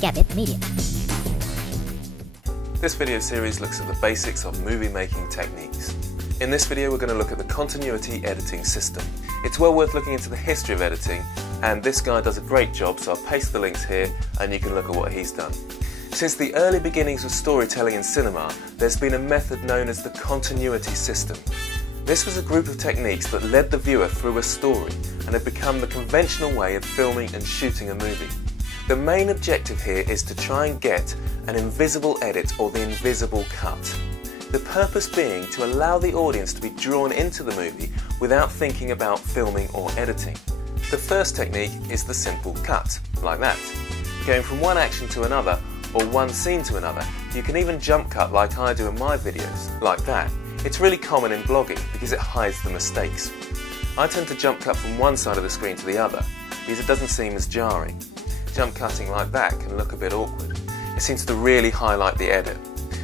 Gambit Media. This video series looks at the basics of movie making techniques. In this video we're going to look at the continuity editing system. It's well worth looking into the history of editing, and this guy does a great job, so I'll paste the links here and you can look at what he's done. Since the early beginnings of storytelling in cinema, there's been a method known as the continuity system. This was a group of techniques that led the viewer through a story and had become the conventional way of filming and shooting a movie. The main objective here is to try and get an invisible edit or the invisible cut. The purpose being to allow the audience to be drawn into the movie without thinking about filming or editing. The first technique is the simple cut, like that. Going from one action to another or one scene to another. You can even jump cut like I do in my videos, like that. It's really common in blogging because it hides the mistakes. I tend to jump cut from one side of the screen to the other because it doesn't seem as jarring. Jump cutting like that can look a bit awkward. It seems to really highlight the edit.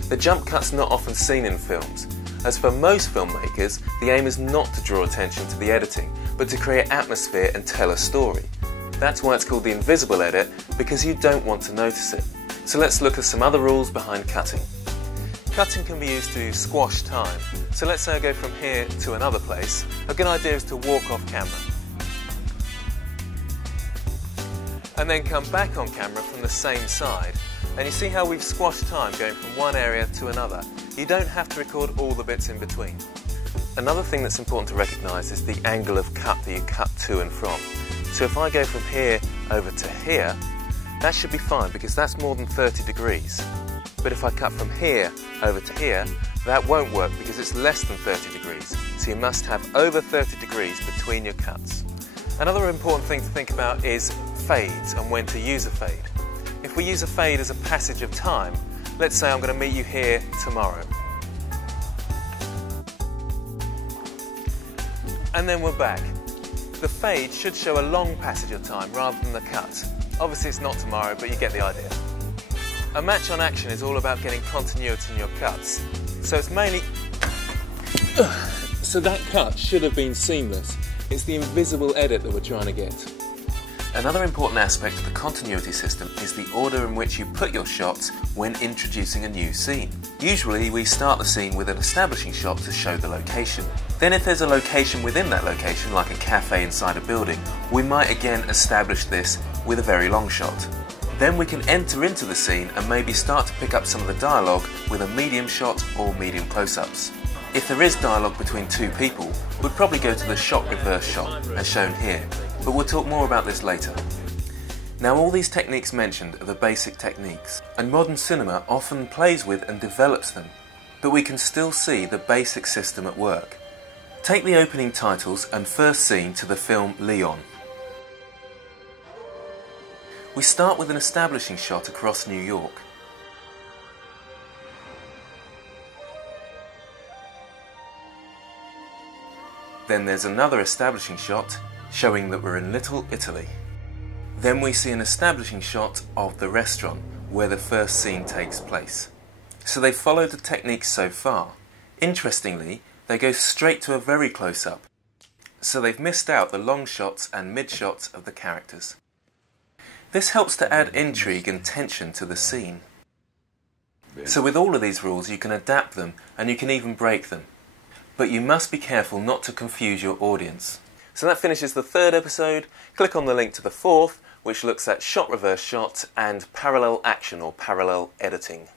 The jump cut's not often seen in films. As for most filmmakers, the aim is not to draw attention to the editing, but to create atmosphere and tell a story. That's why it's called the invisible edit, because you don't want to notice it. So let's look at some other rules behind cutting. Cutting can be used to squash time. So let's say I go from here to another place. A good idea is to walk off camera. And then come back on camera from the same side. And you see how we've squashed time going from one area to another. You don't have to record all the bits in between. Another thing that's important to recognise is the angle of cut that you cut to and from. So if I go from here over to here, that should be fine because that's more than 30 degrees. But if I cut from here over to here, that won't work because it's less than 30 degrees. So you must have over 30 degrees between your cuts. Another important thing to think about is fades and when to use a fade. If we use a fade as a passage of time, let's say I'm going to meet you here tomorrow. And then we're back. The fade should show a long passage of time rather than the cut. Obviously it's not tomorrow, but you get the idea. A match on action is all about getting continuity in your cuts. So it's mainly... So that cut should have been seamless. It's the invisible edit that we're trying to get. Another important aspect of the continuity system is the order in which you put your shots when introducing a new scene. Usually we start the scene with an establishing shot to show the location. Then if there's a location within that location, like a cafe inside a building, we might again establish this with a very long shot. Then we can enter into the scene and maybe start to pick up some of the dialogue with a medium shot or medium close-ups. If there is dialogue between two people, we'd probably go to the shot reverse shot, as shown here, but we'll talk more about this later. Now all these techniques mentioned are the basic techniques, and modern cinema often plays with and develops them, but we can still see the basic system at work. Take the opening titles and first scene to the film Leon. We start with an establishing shot across New York. Then there's another establishing shot showing that we're in Little Italy. Then we see an establishing shot of the restaurant where the first scene takes place. So they followed the techniques so far. Interestingly, they go straight to a very close-up. So they've missed out the long shots and mid shots of the characters. This helps to add intrigue and tension to the scene. So with all of these rules you can adapt them and you can even break them. But you must be careful not to confuse your audience. So that finishes the third episode. Click on the link to the fourth, which looks at shot reverse shot and parallel action or parallel editing.